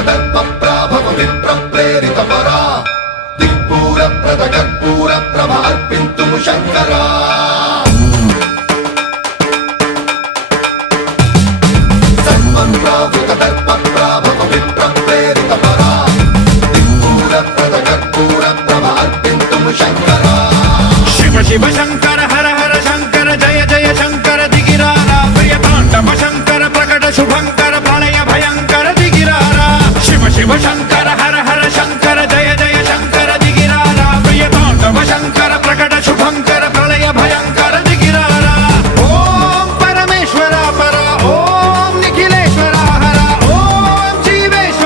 దర్పప్రాభవ విప్రప్రేరిత పరా దిక్పూర ప్రద కర్పూర ప్రభ అర్పింతుము శంకరా సన్మన్రావృత దర్పప్రాభవ విప్రప్రేరిత పరా దిక్పూర ప్రద కర్పూర ప్రభ అర్పింతుము శంకరా శివ శివ శంకర హర హర శంకర జయ జయ శంకర దిగిరారా ప్రియ తాండవ శంకర ప్రకట శుభంకర ప్రళయ భయంకర దిగిరారా శివ శివ శంకర